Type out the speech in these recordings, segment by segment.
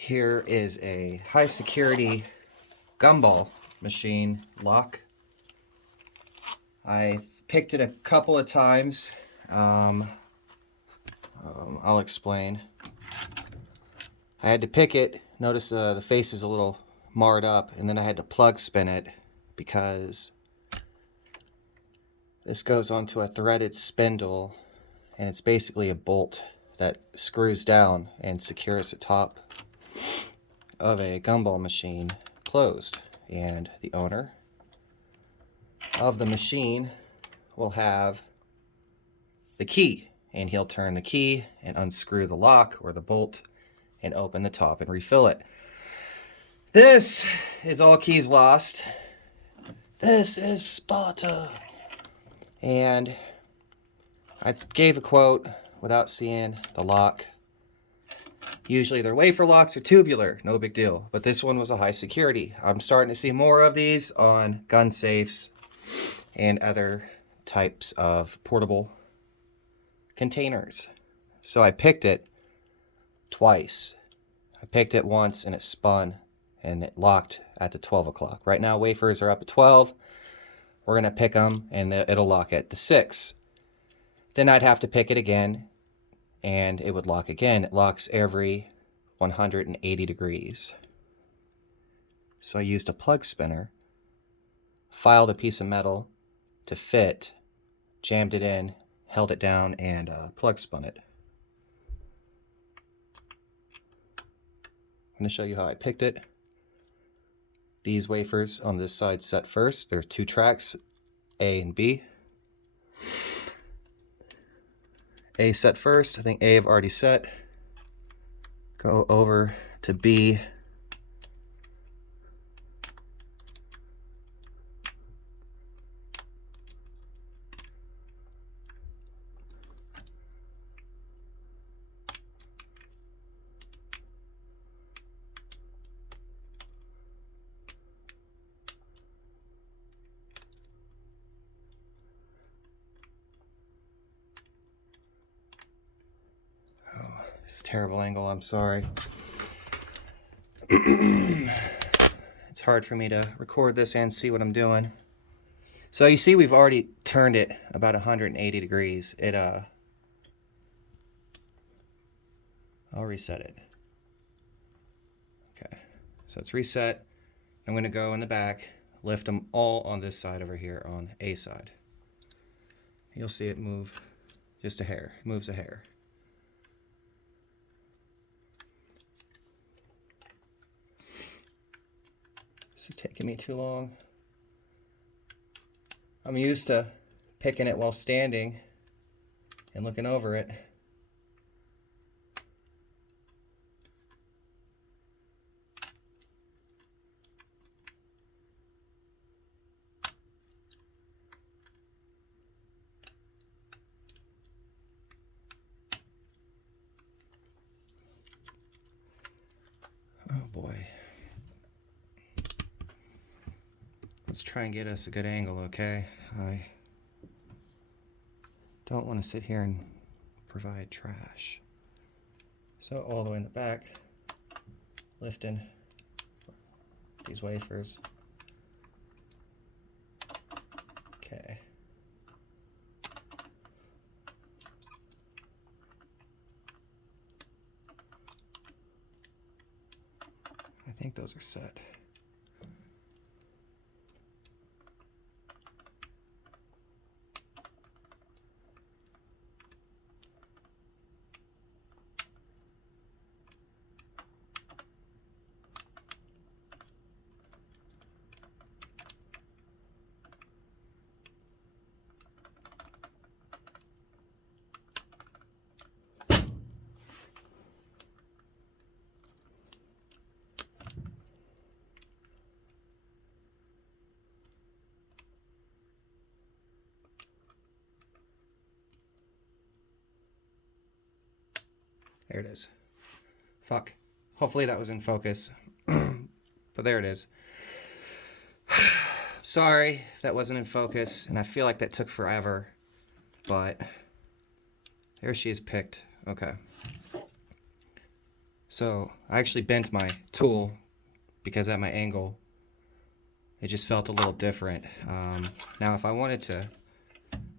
Here is a high security Gumball machine lock. I picked it a couple of times. I'll explain. I had to pick it. Notice the face is a little marred up, and then I had to plug spin it because this goes onto a threaded spindle, and it's basically a bolt that screws down and secures the top of a Gumball machine closed. And the owner of the machine will have the key, and he'll turn the key and unscrew the lock or the bolt and open the top and refill it. This is all keys lost. This is Sparta. And I gave a quote without seeing the lock. Usually their wafer locks are tubular, no big deal. But this one was a high security. I'm starting to see more of these on gun safes and other types of portable containers. So I picked it twice. I picked it once and it spun and it locked at the 12 o'clock. Right now wafers are up at 12. We're going to pick them and it'll lock at the 6. Then I'd have to pick it again and it would lock again. It locks every 180 degrees. So I used a plug spinner, filed a piece of metal to fit, jammed it in, held it down, and plug spun it. I'm going to show you how I picked it. These wafers on this side set first. There's 2 tracks, A and B. A set first. I think A I've already set. Go over to B. It's a terrible angle, I'm sorry. It's hard for me to record this and see what I'm doing. So you see we've already turned it about 180 degrees. I'll reset it. Okay, so it's reset. I'm going to go in the back, lift them all on this side over here on A side. You'll see it move just a hair. It moves a hair. This is taking me too long. I'm used to picking it while standing and looking over it. Oh boy. Let's try and get us a good angle, okay? I don't want to sit here and provide trash. So all the way in the back, lifting these wafers. Okay. I think those are set. There it is. Fuck. Hopefully that was in focus. But there it is. Sorry if that wasn't in focus, and I feel like that took forever. But there she is picked. Okay. So So I actually bent my tool because at my angle it just felt a little different. Now if I wanted to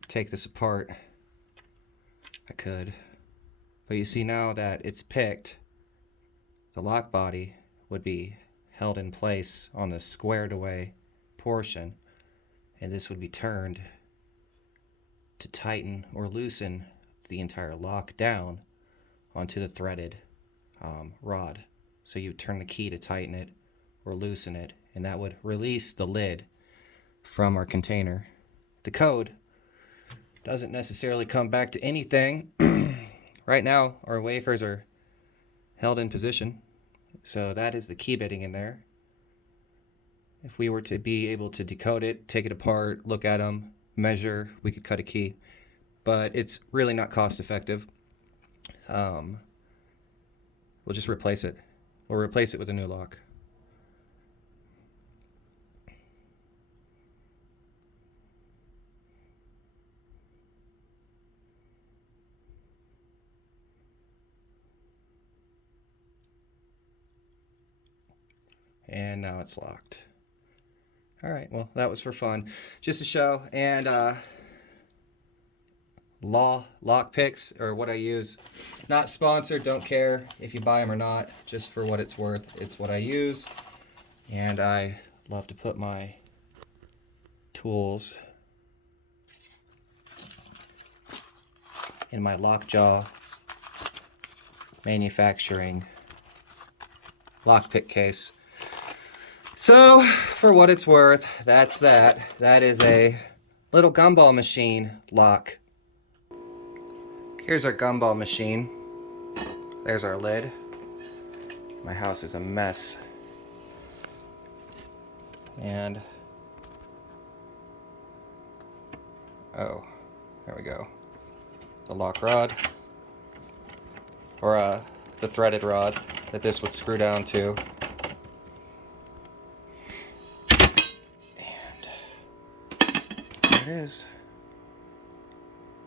take this apart, I could. But you see, now that it's picked, the lock body would be held in place on the squared away portion, and this would be turned to tighten or loosen the entire lock down onto the threaded rod. So you would turn the key to tighten it or loosen it, and that would release the lid from our container. The code doesn't necessarily come back to anything. Right now our wafers are held in position, so that is the key bitting in there. If we were to be able to decode it, take it apart, look at them, measure, we could cut a key, but it's really not cost effective. We'll just replace it. We'll replace it with a new lock. And now it's locked. All right, well, that was for fun, just a show. And lock picks are what I use. Not sponsored, don't care if you buy them or not, just for what it's worth. It's what I use, and I love to put my tools in my lockjaw manufacturing lockpick case. So, for what it's worth, that's that. That is a little Gumball machine lock. Here's our Gumball machine. There's our lid. My house is a mess. And, oh, there we go. The lock rod, or the threaded rod that this would screw down to. There it is.